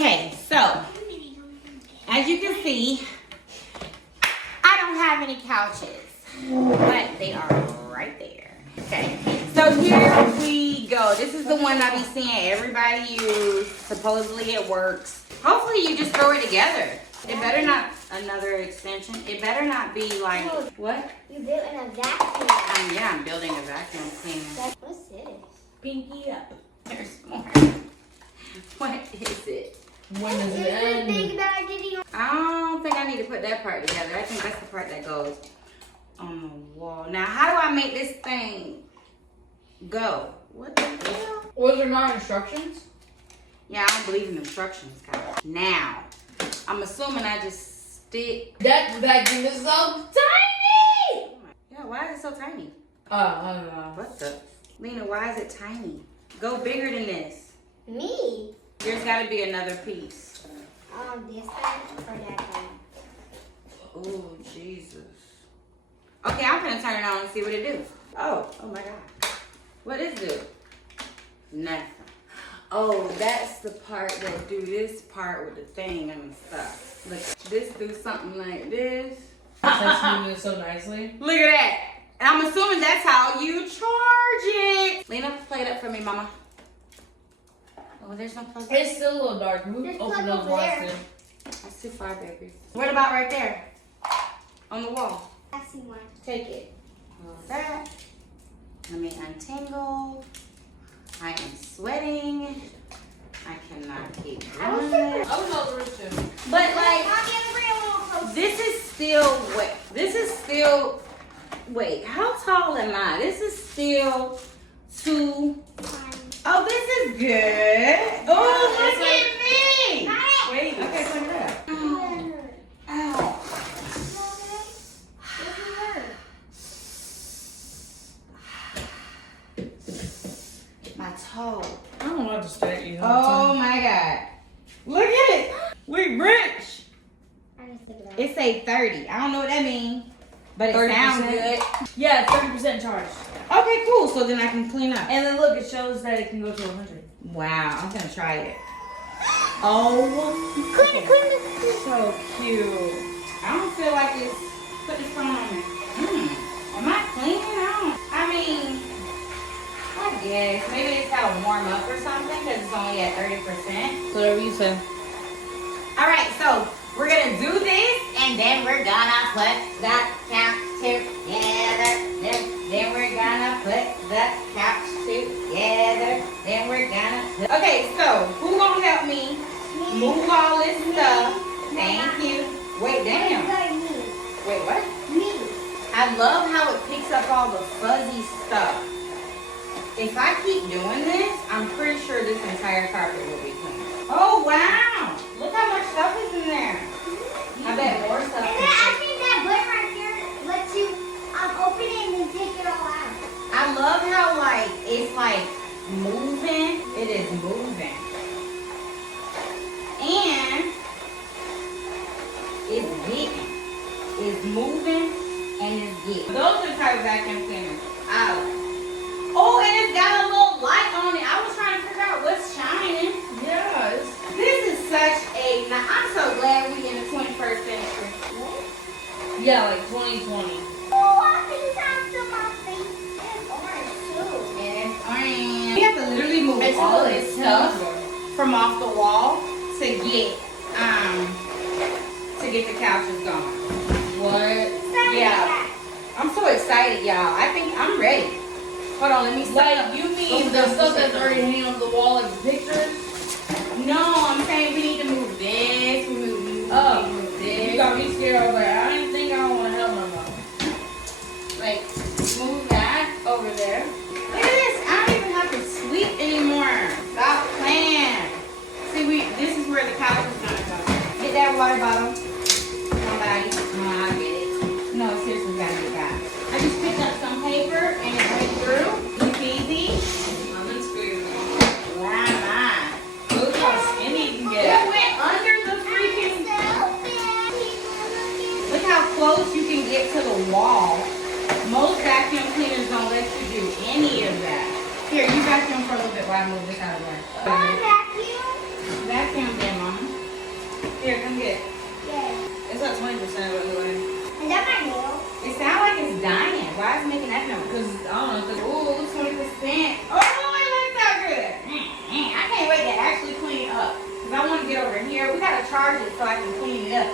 Okay, so as you can see, I don't have any couches, but they are right there. Okay, so here we go. This is the one I be seeing everybody use. Supposedly it works. Hopefully you just throw it together. It better not, another extension. It better not be like, what? You built in a vacuum. Yeah, I'm building a vacuum cleaner. What's this? Pinky up. There's more. What is it? When does it end? I don't think I need to put that part together. I think that's the part that goes on the wall. Now, how do I make this thing go? What the hell? Was there not instructions? Yeah, I don't believe in instructions, guys. Now, I'm assuming I just stick. That vacuum is so tiny! Yeah, why is it so tiny? I don't know. What the? Lena, why is it tiny? Go bigger than this. Me? There's got to be another piece. This one or that one? Oh, Jesus. Okay, I'm going to turn it on and see what it do. Oh my God. What is it? Nothing. Oh, that's the part that do this part with the thing and stuff. Look, this do something like this. That's moving so nicely. Look at that. And I'm assuming that's how you charge it. Lena, play it up for me, mama. Oh, there's no plug. It's still a little dark. Move, There's open plug those over walls there. too. That's too far, baby. What about right there? On the wall. I see one. Take it. Hold that. Let me untangle. I am sweating. I cannot keep doing it. I was all the roof too. But like, Mommy, I'm bring a little closer. this is still wet. This is still, wait, how tall am I? This is still too, oh, this is good. Oh, look at me. Wait, okay, put it up. Ow. My toe. I don't want to stare at you. Oh my God. Look at it. We rich. It say 30. I don't know what that means, but it 30%. sounds good. Yeah, 30% charge. Okay, cool. So then I can clean up. And then look, it shows that it can go to 100. Wow, I'm gonna try it. Oh, so cute. I don't feel like it's putting this phone on me. Am I clean? I mean, I guess maybe it's gotta warm up or something because it's only at 30%. Whatever you say. All right, so we're gonna do this, and then we're gonna put the couch together. Then we're gonna put the couch together. Then we're gonna put... Okay, so who gonna help me move all this stuff? Thank you. Wait, damn. Wait, what? Me. I love how it picks up all the fuzzy stuff. If I keep doing this, I'm pretty sure this entire carpet will be clean. Oh, wow. Look how much stuff is in there. I bet more stuff And is then I think that button right here lets you open it and then take it all out. I love how like it's like moving. It is moving. And it's getting. It's moving and it's getting. Those are the type of vacuum cleaners I like. Oh, and it's got a little light on it. I was trying to figure out what's shining. Yeah, This is such a, now I'm so glad we in the 21st century. yeah, like 2020. Oh, I think that's to my face. It's orange too. And it's orange. We have to literally move It's all really this stuff from off the wall to get the couches gone. What? Yeah. I'm so excited, y'all. I think I'm ready. Hold on, let me Like, you mean the stuff that's already hanging on the wall, like the pictures? No, I'm saying we need to move this. We move this. You got me scared. I was like, I didn't think I don't want to help no more. Like, move that over there. Look at this. I don't even have to sweep anymore. Stop playing. See, this is where the couch is gonna go. Get that water bottle. Somebody. No, I'll get it. No, seriously, gotta get that. I just picked up some paper and it went through. Easy. I'm in school. Why not? Look how skinny you can It get. went under the freaking. Look how close you can get to the wall. Most vacuum cleaners don't let you do any of that. Here, you vacuum for a little bit while I move this out of the way. Vacuum? Vacuum then, Mama. Here, come get it. Yeah. It's at 20% anyway. Is that my nail? It sounds like it's dying. Why is it making that noise? Because, I don't know, because, ooh, 20%. Oh, it looks so good. I can't wait to actually clean it up. Because I want to get over here. We got to charge it so I can clean it up.